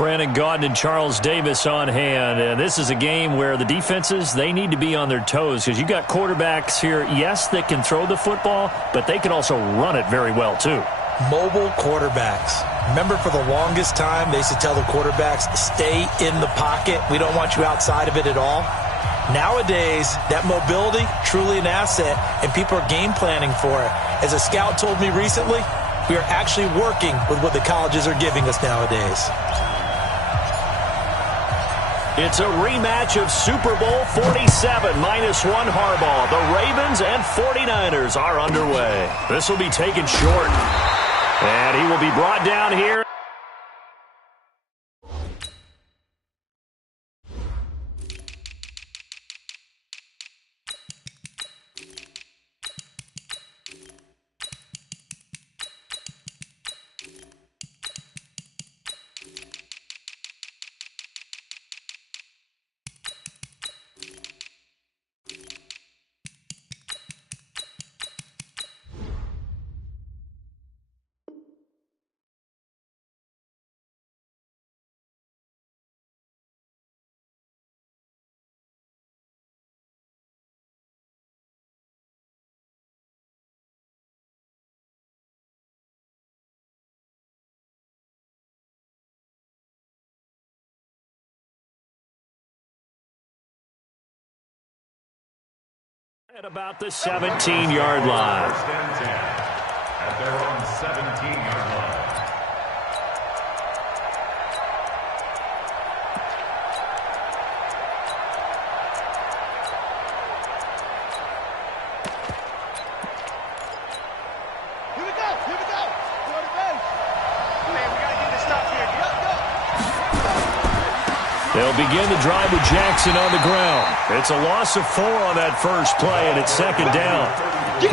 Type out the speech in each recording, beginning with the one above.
Brandon Gaudin and Charles Davis on hand. And this is a game where the defenses, they need to be on their toes because you got quarterbacks here, yes, that can throw the football, but they can also run it very well too. Mobile quarterbacks. Remember, for the longest time, they used to tell the quarterbacks, stay in the pocket. We don't want you outside of it at all. Nowadays, that mobility, truly an asset, and people are game planning for it. As a scout told me recently, we are actually working with what the colleges are giving us nowadays. It's a rematch of Super Bowl 47, -1 Harbaugh. The Ravens and 49ers are underway. This will be taken short. And he will be brought down here. At about the 17-yard line. At their own 17-yard line. Here we go. Quarterback. Man, we got to get this stop here. They'll begin the drive with Jackson on the ground. It's a loss of 4 on that first play, and it's second down.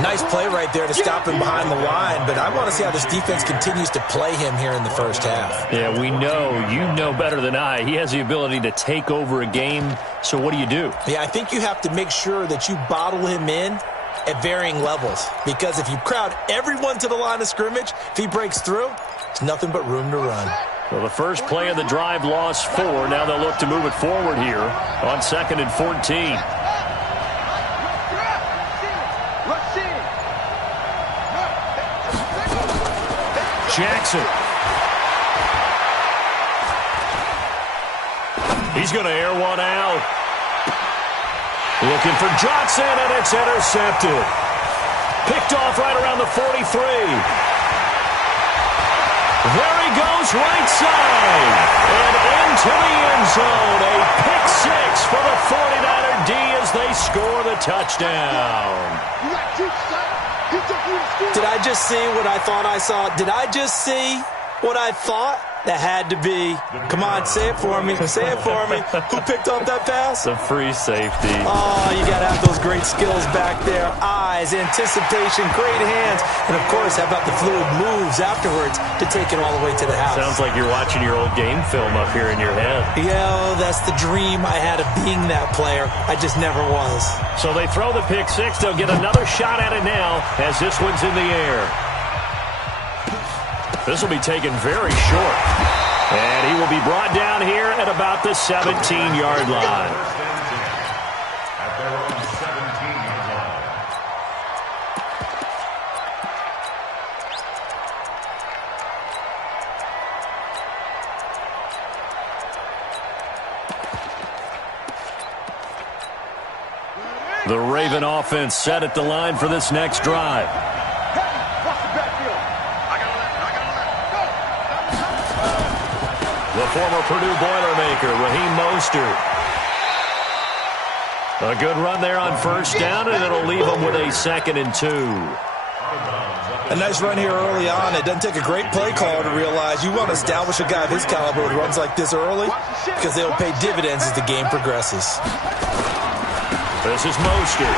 Nice play right there to stop him behind the line, but I want to see how this defense continues to play him here in the first half. Yeah, we know. You know better than I. He has the ability to take over a game, so what do you do? Yeah, I think you have to make sure that you bottle him in at varying levels, because if you crowd everyone to the line of scrimmage, if he breaks through, it's nothing but room to run. Well, the first play of the drive lost 4. Now they'll look to move it forward here on 2nd and 14. Jackson. He's going to air one out. Looking for Johnson, and it's intercepted. Picked off right around the 43. There he goes, right side. And into the end zone. A pick 6 for the 49er D as they score the touchdown. Did I just see what I thought I saw? Did I just see what I thought? That had to be. Come on, say it for me. Say it for me. Who picked up that pass? The free safety. Oh, you got to have those great skills back there. Eyes, anticipation, great hands. And, of course, how about the fluid moves afterwards to take it all the way to the house? Sounds like you're watching your old game film up here in your head. Yeah, that's the dream I had of being that player. I just never was. So they throw the pick 6. They'll get another shot at it now as this one's in the air. This will be taken very short. And he will be brought down here at about the 17-yard line. At their own 17-yard line. The Raven offense set at the line for this next drive. The former Purdue Boilermaker, Raheem Mostert. A good run there on first down, and it'll leave them with a 2nd and 2. A nice run here early on. It doesn't take a great play caller to realize you want to establish a guy of his caliber who runs like this early because they'll pay dividends as the game progresses. This is Mostert.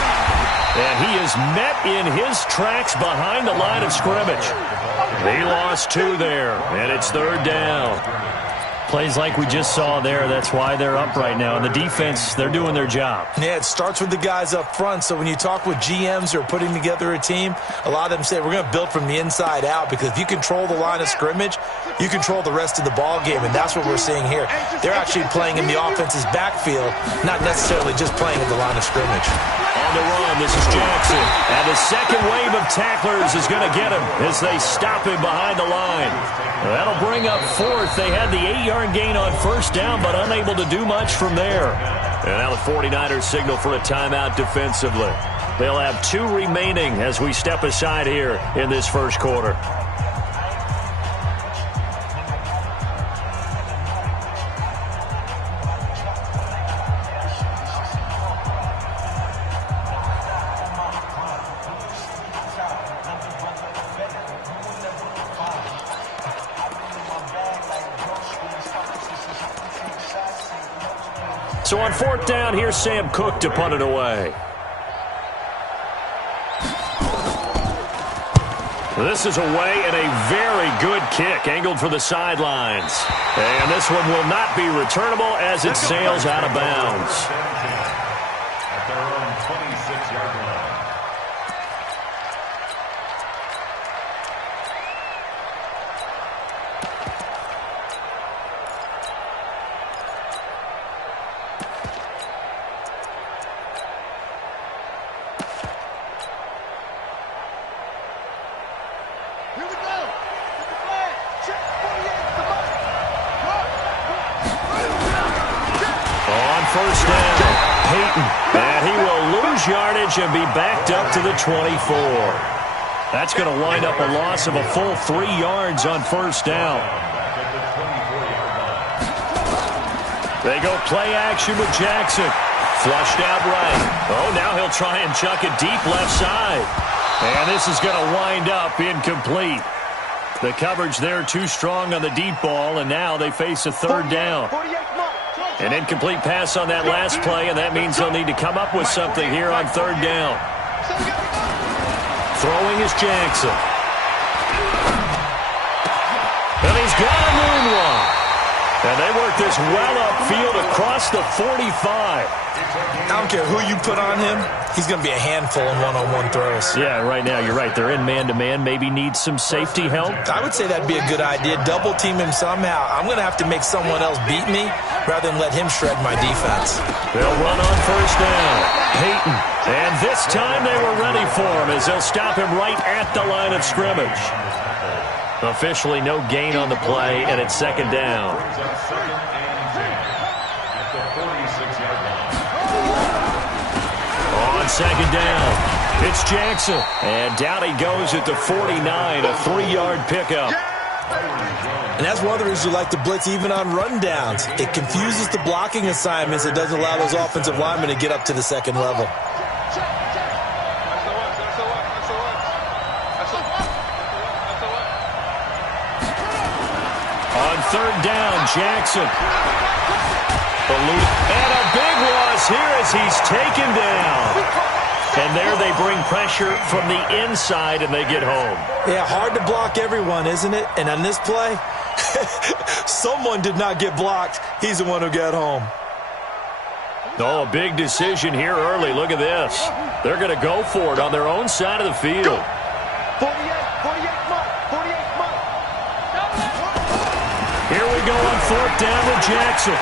And he is met in his tracks behind the line of scrimmage. He lost 2 there, and it's 3rd down. Plays like we just saw there, that's why they're up right now. And the defense, they're doing their job. Yeah, it starts with the guys up front. So when you talk with GMs who are putting together a team, a lot of them say we're going to build from the inside out, because if you control the line of scrimmage, you control the rest of the ball game, and that's what we're seeing here. They're actually playing in the offense's backfield, not necessarily just playing in the line of scrimmage. On the run, this is Jackson. And the second wave of tacklers is going to get him as they stop him behind the line. That'll bring up fourth. They had the 8-yard gain on first down, but unable to do much from there. And now the 49ers signal for a timeout defensively. They'll have 2 remaining as we step aside here in this first quarter. So on fourth down, here's Sam Cook to punt it away. This is away and a very good kick, angled for the sidelines. And this one will not be returnable as it sails out of bounds. At their own 26-yard line. Here we go. Get the flag. Check 48. The mark. On first down, Peyton. And he will lose yardage and be backed up to the 24. That's going to wind up a loss of a full 3 yards on first down. They go play action with Jackson. Flushed out right. Oh, now he'll try and chuck it deep left side. And this is going to wind up incomplete. The coverage there too strong on the deep ball, and now they face a third down. An incomplete pass on that last play, and that means they'll need to come up with something here on third down. Throwing is Jackson. And he's got a moonwalk. And they work this well upfield across the 45. I don't care who you put on him, he's going to be a handful in one-on-one throws. Yeah, right now, you're right. They're in man-to-man. Maybe need some safety help. I would say that'd be a good idea. Double team him somehow. I'm going to have to make someone else beat me rather than let him shred my defense. They'll run on first down. Peyton. And this time they were ready for him as they'll stop him right at the line of scrimmage. Officially no gain on the play, and it's second down. On second down, it's Jackson. And down he goes at the 49, a 3-yard pickup. And that's one of the reasons we like to blitz even on rundowns. It confuses the blocking assignments. It doesn't allow those offensive linemen to get up to the second level. On third down, Jackson. And a big loss here as he's taken down. And there they bring pressure from the inside and they get home. Yeah, hard to block everyone, isn't it? And on this play, someone did not get blocked. He's the one who got home. Oh, a big decision here early. Look at this. They're going to go for it on their own side of the field. 48 mark. Here we go on fourth down with Jackson.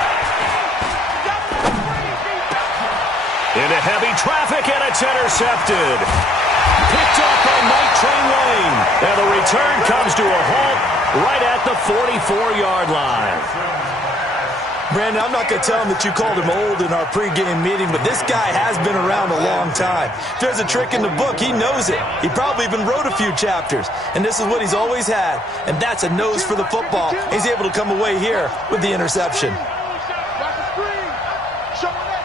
Into heavy traffic, and it's intercepted. Picked up by Night Train Lane. And the return comes to a halt right at the 44-yard line. Brandon, I'm not going to tell him that you called him old in our pregame meeting, but this guy has been around a long time. If there's a trick in the book, he knows it. He probably even wrote a few chapters, and this is what he's always had, and that's a nose for the football. He's able to come away here with the interception. Watch the screen. Showing it.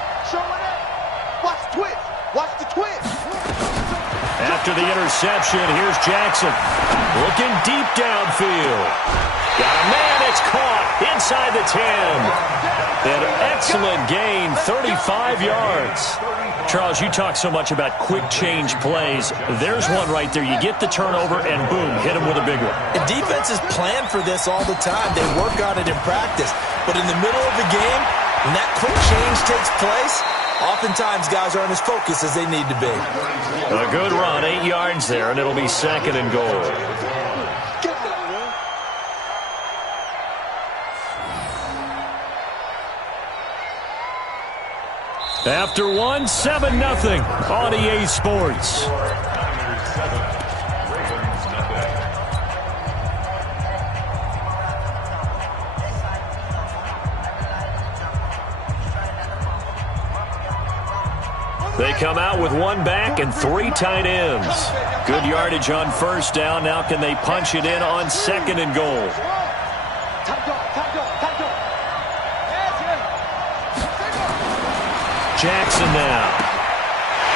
Watch the twitch. At after the interception. Here's Jackson looking deep downfield. Got a man. It's caught inside the 10. An excellent gain, 35 yards. Charles, you talk so much about quick change plays. There's one right there. You get the turnover, and boom, hit him with a big one. The defenses plan for this all the time. They work on it in practice. But in the middle of the game, when that quick change takes place, oftentimes guys aren't as focused as they need to be. A good run, 8 yards there, and it'll be 2nd and goal. After one, 7-0 on EA Sports. They come out with one back and 3 tight ends. Good yardage on first down. Now can they punch it in on 2nd and goal? Jackson now.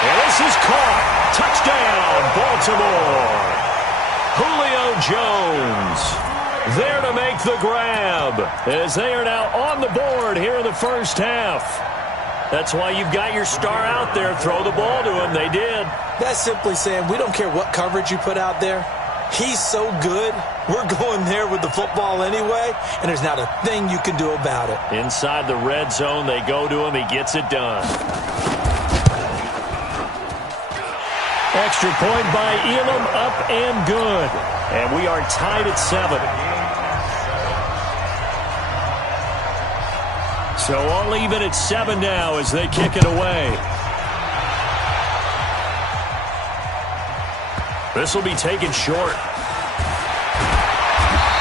And this is caught. Touchdown, Baltimore. Julio Jones there to make the grab as they are now on the board here in the first half. That's why you've got your star out there. Throw the ball to him. They did. That's simply saying we don't care what coverage you put out there. He's so good. We're going there with the football anyway, and there's not a thing you can do about it. Inside the red zone, they go to him. He gets it done. Extra point by Elam, up and good. And we are tied at 7. So all even at 7 now as they kick it away. This will be taken short.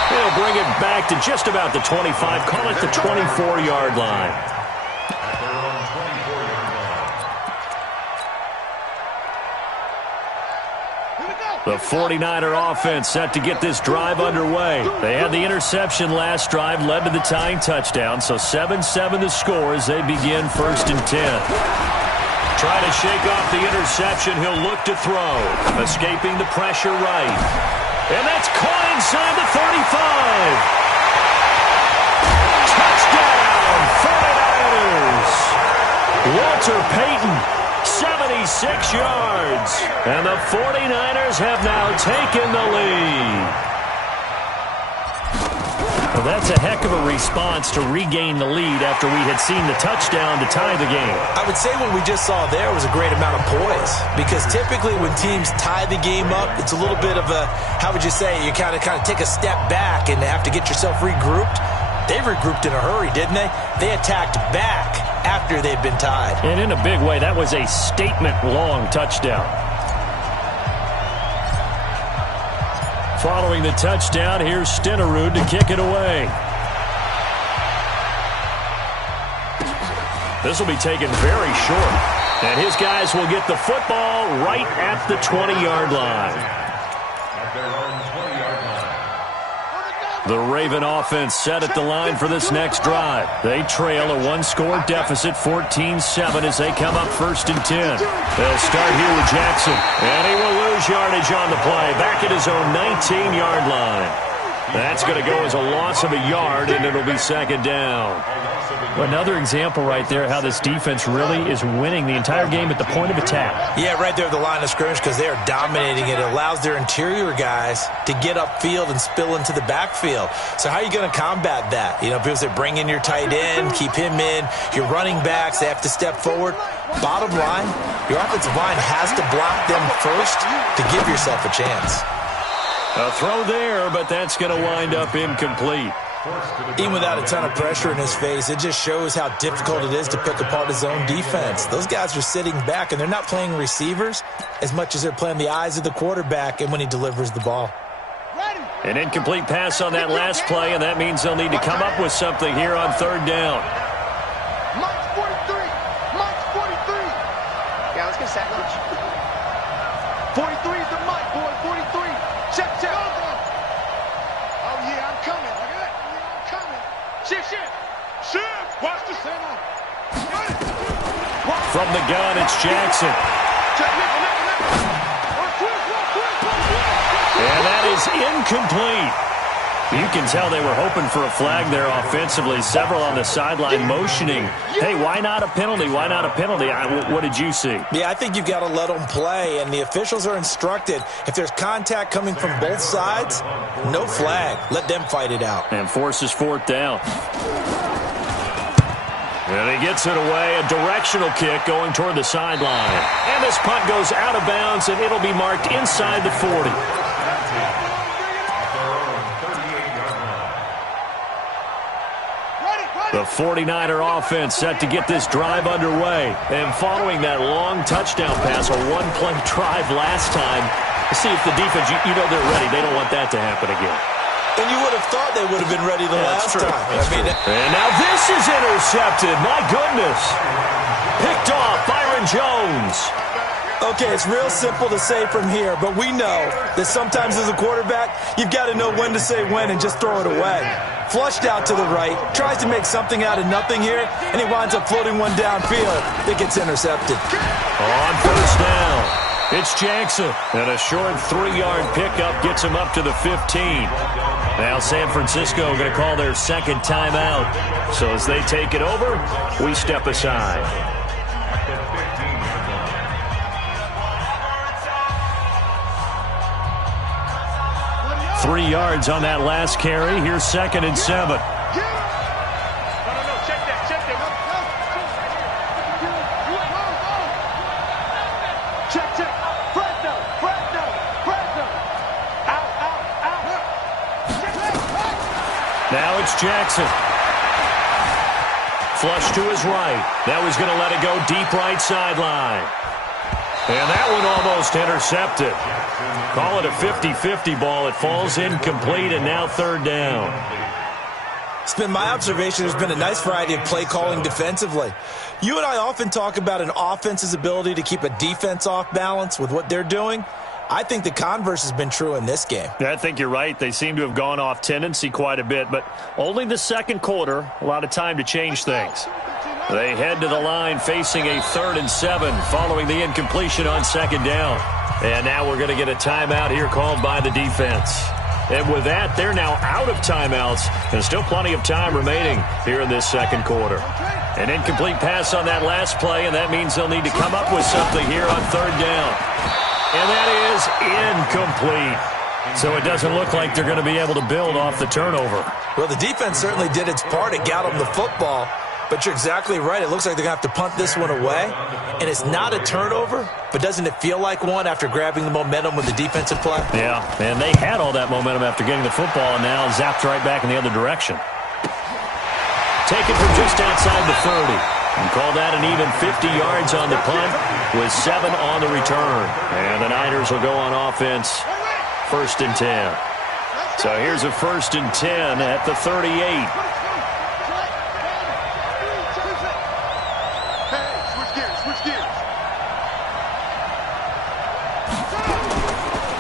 They'll bring it back to just about the 25. Call it the 24-yard line. The 49er offense set to get this drive underway. They had the interception last drive, led to the tying touchdown. So 7-7 the score as they begin 1st and 10. Try to shake off the interception. He'll look to throw. Escaping the pressure right. And that's caught inside the 35. Touchdown, 49ers. Walter Payton, 76 yards. And the 49ers have now taken the lead. Well, that's a heck of a response to regain the lead after we had seen the touchdown to tie the game. I would say what we just saw there was a great amount of poise, because typically when teams tie the game up, it's a little bit of a, how would you say, you kind of take a step back and have to get yourself regrouped. They regrouped in a hurry, didn't they? They attacked back after they'd been tied. And in a big way, that was a statement-long touchdown. Following the touchdown, here's Stenerud to kick it away. This will be taken very short. And his guys will get the football right at the 20-yard line. At their own 20-yard line. The Raven offense set at the line for this next drive. They trail a one-score deficit, 14-7, as they come up 1st and 10. They'll start here with Jackson, and he will lose yardage on the play, back at his own 19-yard line. That's going to go as a loss of a yard, and it'll be 2nd down. Another example right there how this defense really is winning the entire game at the point of attack. Yeah, right there at the line of scrimmage, because they are dominating it. It allows their interior guys to get upfield and spill into the backfield. So how are you going to combat that? You know, people say bring in your tight end, keep him in. Your running backs, they have to step forward. Bottom line, your offensive line has to block them first to give yourself a chance. A throw there, but that's going to wind up incomplete. Even without a ton of pressure in his face, it just shows how difficult it is to pick apart his own defense. Those guys are sitting back, and they're not playing receivers as much as they're playing the eyes of the quarterback and when he delivers the ball. An incomplete pass on that last play, and that means they'll need to come up with something here on 3rd down. Mike's 43. Mike's 43. Yeah, let's get sandwich. 43 is the Mike, boy. 43. Check. Oh, yeah, I'm coming. Look at that. Yeah, I'm coming. Shift. Watch the center. From the gun, it's Jackson. Check, nickel. is incomplete. You can tell they were hoping for a flag there offensively. Several on the sideline motioning, hey, why not a penalty? Why not a penalty? What did you see? Yeah, I think you've got to let them play, and the officials are instructed, if there's contact coming from both sides, no flag. Let them fight it out. And forces fourth down. And he gets it away, a directional kick going toward the sideline. And this punt goes out of bounds, and it'll be marked inside the 40. The 49er offense set to get this drive underway. And following that long touchdown pass, a one-play drive last time, see if the defense, you know they're ready. They don't want that to happen again. And you would have thought they would have been ready the last time. And now this is intercepted. My goodness. Picked off Byron Jones. Okay, it's real simple to say from here, but we know that sometimes as a quarterback, you've got to know when to say when and just throw it away. Flushed out to the right, tries to make something out of nothing here, and he winds up floating one downfield that gets intercepted. On first down, it's Jackson. And a short 3-yard pickup gets him up to the 15. Now San Francisco going to call their second timeout. So as they take it over, we step aside. 3 yards on that last carry. Here's 2nd and 7. No, check that. Check. Fresno. Out. Now it's Jackson. Flush to his right. That was going to let it go deep right sideline. And that one almost intercepted. Call it a 50-50 ball. It falls incomplete, and now 3rd down. It's been my observation there's been a nice variety of play calling defensively. You and I often talk about an offense's ability to keep a defense off balance with what they're doing. I think the converse has been true in this game. I think you're right. They seem to have gone off tendency quite a bit, but only the second quarter, a lot of time to change things. They head to the line facing a 3rd and 7 following the incompletion on 2nd down. And now we're going to get a timeout here called by the defense. And with that, they're now out of timeouts and still plenty of time remaining here in this second quarter. An incomplete pass on that last play, and that means they'll need to come up with something here on 3rd down. And that is incomplete. So it doesn't look like they're going to be able to build off the turnover. Well, the defense certainly did its part. It got them the football. But you're exactly right. It looks like they're going to have to punt this one away. And it's not a turnover, but doesn't it feel like one after grabbing the momentum with the defensive play? Yeah, and they had all that momentum after getting the football, and now zapped right back in the other direction. Taken from just outside the 30. And call that an even 50 yards on the punt with 7 on the return. And the Niners will go on offense 1st and 10. So here's a 1st and 10 at the 38.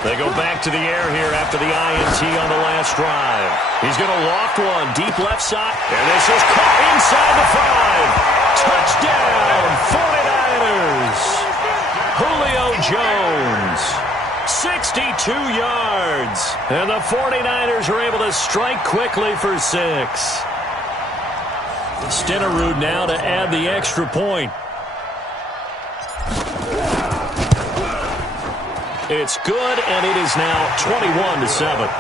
They go back to the air here after the INT on the last drive. He's going to loft one deep left side. And this is caught inside the 5. Touchdown, 49ers. Julio Jones, 62 yards. And the 49ers are able to strike quickly for 6. Stenerud now to add the extra point. It's good, and it is now 21-7.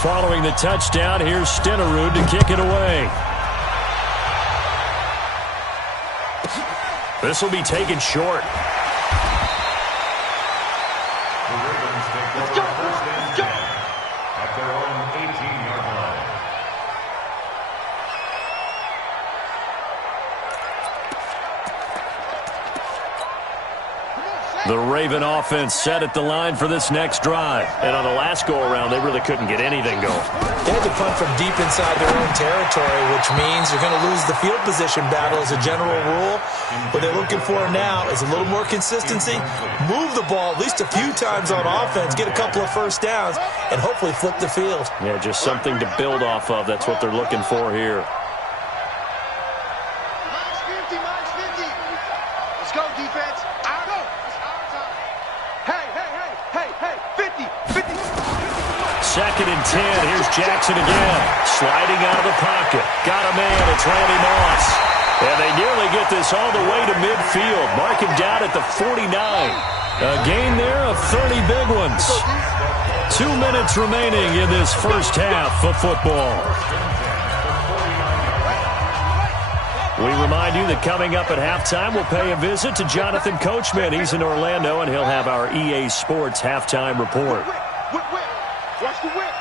Following the touchdown, here's Stenerud to kick it away. This will be taken short. The Ravens take the first and 10 at their own 18-yard line. The Raven offense set at the line for this next drive. And on the last go-around, they really couldn't get anything going. They had to punt from deep inside their own territory, which means you're going to lose the field position battle as a general rule. What they're looking for now is a little more consistency, move the ball at least a few times on offense, get a couple of first downs, and hopefully flip the field. Yeah, just something to build off of. That's what they're looking for here. Second and 10. Here's Jackson again. Sliding out of the pocket. Got a man. It's Randy Moss. And they nearly get this all the way to midfield. Mark him down at the 49. A gain there of 30 big ones. 2 minutes remaining in this first half of football. We remind you that coming up at halftime, we'll pay a visit to Jonathan Coachman. He's in Orlando, and he'll have our EA Sports halftime report. Watch the whip.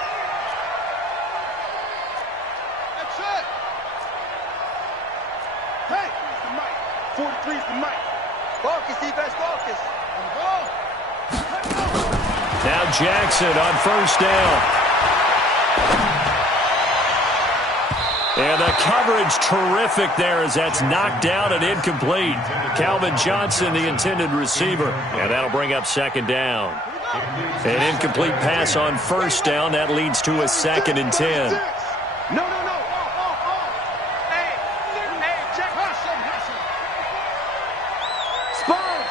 That's it. Hey, it's the mic. 43 is the mic. Focus, defense, focus. Now Jackson on first down. And the coverage terrific there as that's knocked down and incomplete. Calvin Johnson, the intended receiver. And that'll bring up second down. An incomplete pass on first down. That leads to a second and 10. No. Hey, check. Spons.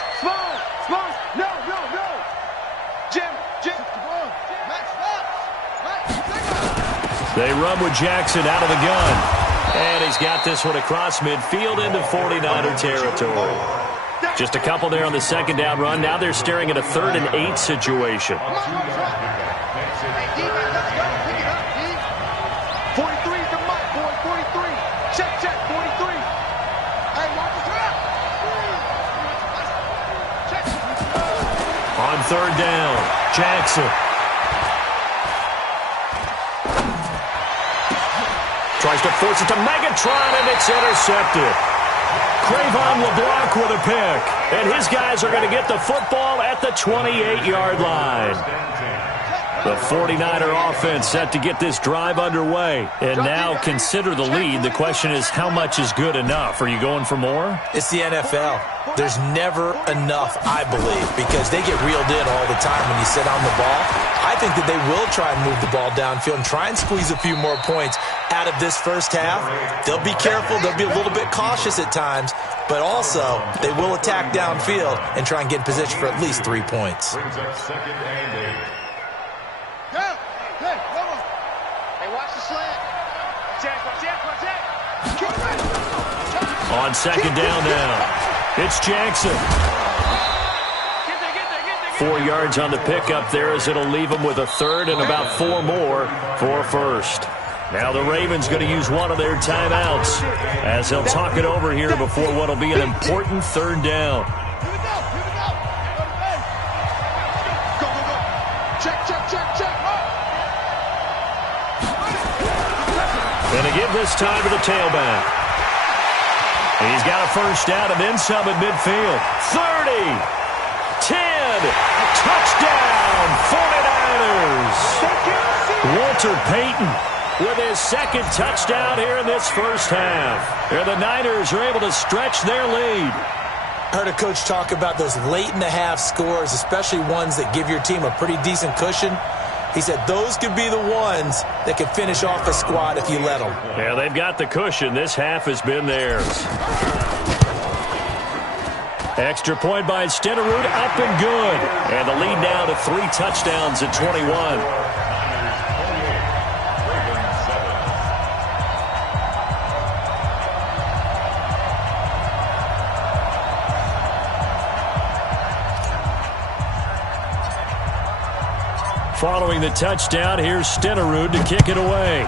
No. Jim. They run with Jackson out of the gun. And he's got this one across midfield into 49er territory. Just a couple there on the second down run. Now they're staring at a 3rd and 8 situation. 43 is the mic, boy. 43. Check. 43. Hey, watch the trap. On third down, Jackson. Tries to force it to Megatron, and it's intercepted. Crayvon LeBlanc with a pick. And his guys are going to get the football at the 28-yard line. The 49er offense set to get this drive underway. And now consider the lead. The question is, how much is good enough? Are you going for more? It's the NFL. There's never enough, I believe, because they get reeled in all the time when you sit on the ball. I think that they will try and move the ball downfield and try and squeeze a few more points out of this first half. They'll be careful. They'll be a little bit cautious at times, but also they will attack downfield and try and get in position for at least 3 points. Brings up second and 8. Hey, come on. Hey, watch the slant. Watch that. On second down now, it's Jackson. 4 yards on the pickup there as it'll leave them with a 3rd and about 4 more for first. Now the Ravens going to use one of their timeouts as they'll talk it over here before what will be an important 3rd down. Here we go. Go. Check. And to give this time to the tailback. He's got a first down and then some at midfield. 30, 10, touchdown, 49ers. Walter Payton with his second touchdown here in this first half. And the Niners are able to stretch their lead. I heard a coach talk about those late-in-the-half scores, especially ones that give your team a pretty decent cushion. He said those could be the ones that could finish off a squad if you let them. Yeah, they've got the cushion. This half has been theirs. Extra point by Stenerud, up and good. And the lead now to 3 touchdowns at 21. Following the touchdown, here's Stenerud to kick it away.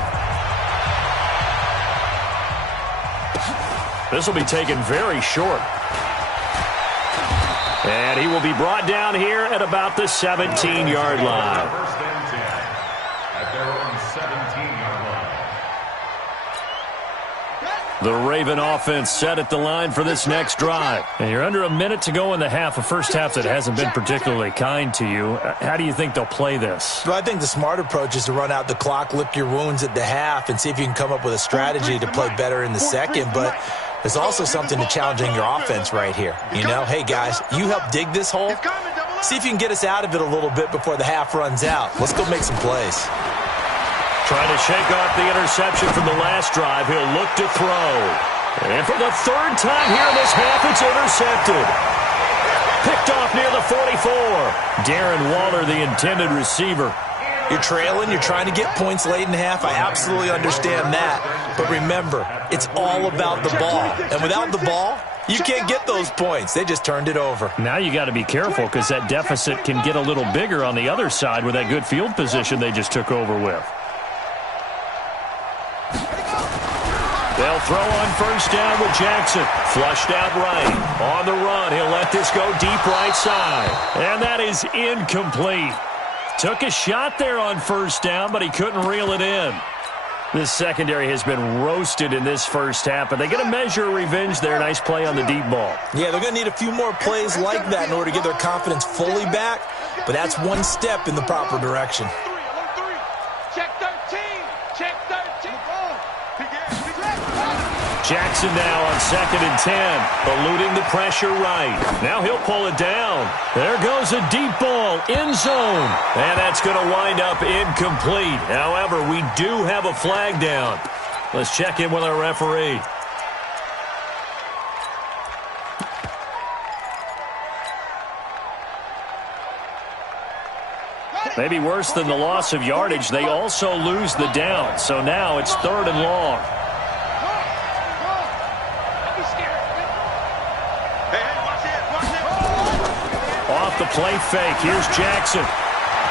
This will be taken very short. And he will be brought down here at about the 17-yard line. First and 10 at their own 17-yard The Raven offense set at the line for this next drive. And you're under a minute to go in the half, a first half that hasn't been particularly kind to you. How do you think they'll play this? Well, I think the smart approach is to run out the clock, lick your wounds at the half, and see if you can come up with a strategy to play better in the second. But there's also something to challenging your offense right here. You know, hey, guys, you help dig this hole. See if you can get us out of it a little bit before the half runs out. Let's go make some plays. Trying to shake off the interception from the last drive. He'll look to throw. And for the third time here in this half, it's intercepted. Picked off near the 44. Darren Waller, the intended receiver. You're trailing. You're trying to get points late in the half. I absolutely understand that. But remember, it's all about the ball. And without the ball, you can't get those points. They just turned it over. Now you got to be careful because that deficit can get a little bigger on the other side with that good field position they just took over with. They'll throw on first down with Jackson. Flushed out right. On the run, he'll let this go deep right side. And that is incomplete. Took a shot there on first down, but he couldn't reel it in. This secondary has been roasted in this first half, but they get a measure of revenge there. Nice play on the deep ball. Yeah, they're going to need a few more plays like that in order to get their confidence fully back, but that's one step in the proper direction. Check 13. Check 13. Jackson now on 2nd and 10, eluding the pressure right. Now he'll pull it down. There goes a deep ball, end zone. And that's going to wind up incomplete. However, we do have a flag down. Let's check in with our referee. Maybe worse than the loss of yardage, they also lose the down. So now it's 3rd and long. Off the play fake. Here's Jackson.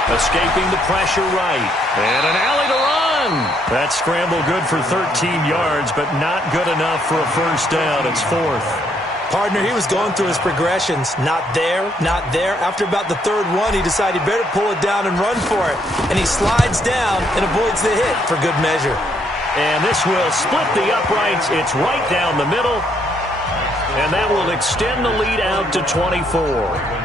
Escaping the pressure right. And an alley to run. That scramble good for 13 yards, but not good enough for a first down. It's 4th. Partner, he was going through his progressions. Not there, not there. After about the 3rd one, he decided he better pull it down and run for it. And he slides down and avoids the hit for good measure. And this will split the uprights. It's right down the middle. And that will extend the lead out to 24.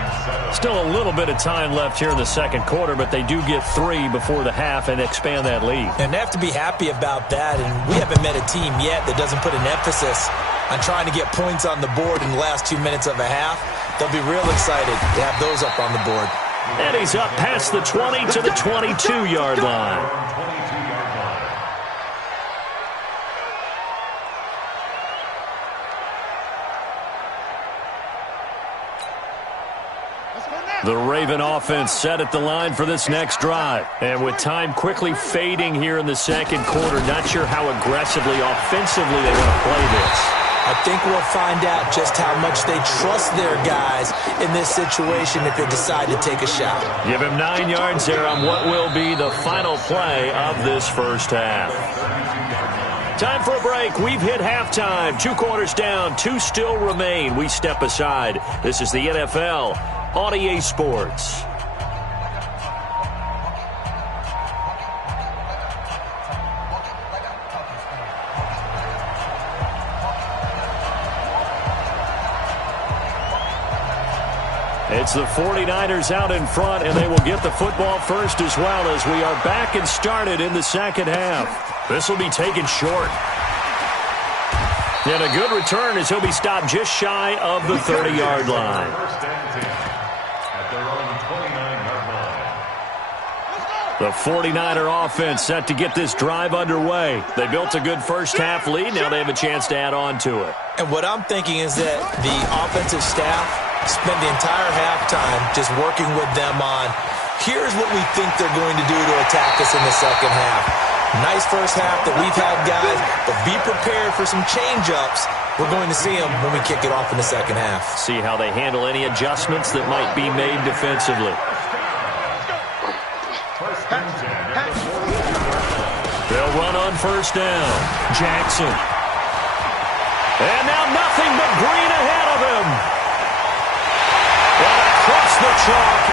Still a little bit of time left here in the second quarter, but they do get 3 before the half and expand that lead. And they have to be happy about that. And we haven't met a team yet that doesn't put an emphasis on trying to get points on the board in the last 2 minutes of a half. They'll be real excited to have those up on the board. And he's up past the 20 to the 22-yard line. The Raven offense set at the line for this next drive. And with time quickly fading here in the second quarter, not sure how aggressively, offensively they want to play this. I think we'll find out just how much they trust their guys in this situation if they decide to take a shot. Give him 9 yards there on what will be the final play of this first half. Time for a break. We've hit halftime. 2 quarters down, 2 still remain. We step aside. This is the NFL on EA Sports. It's the 49ers out in front, and they will get the football first as well as we are back and started in the second half. This will be taken short. And a good return as he'll be stopped just shy of the 30-yard line. The 49er offense set to get this drive underway. They built a good first half lead. Now they have a chance to add on to it. And what I'm thinking is that the offensive staff spent the entire halftime just working with them on, here's what we think they're going to do to attack us in the second half. Nice first half that we've had, guys, but be prepared for some change-ups. We're going to see them when we kick it off in the second half. See how they handle any adjustments that might be made defensively. They'll run on first down. Jackson. And now nothing but green ahead of him. And across the chalk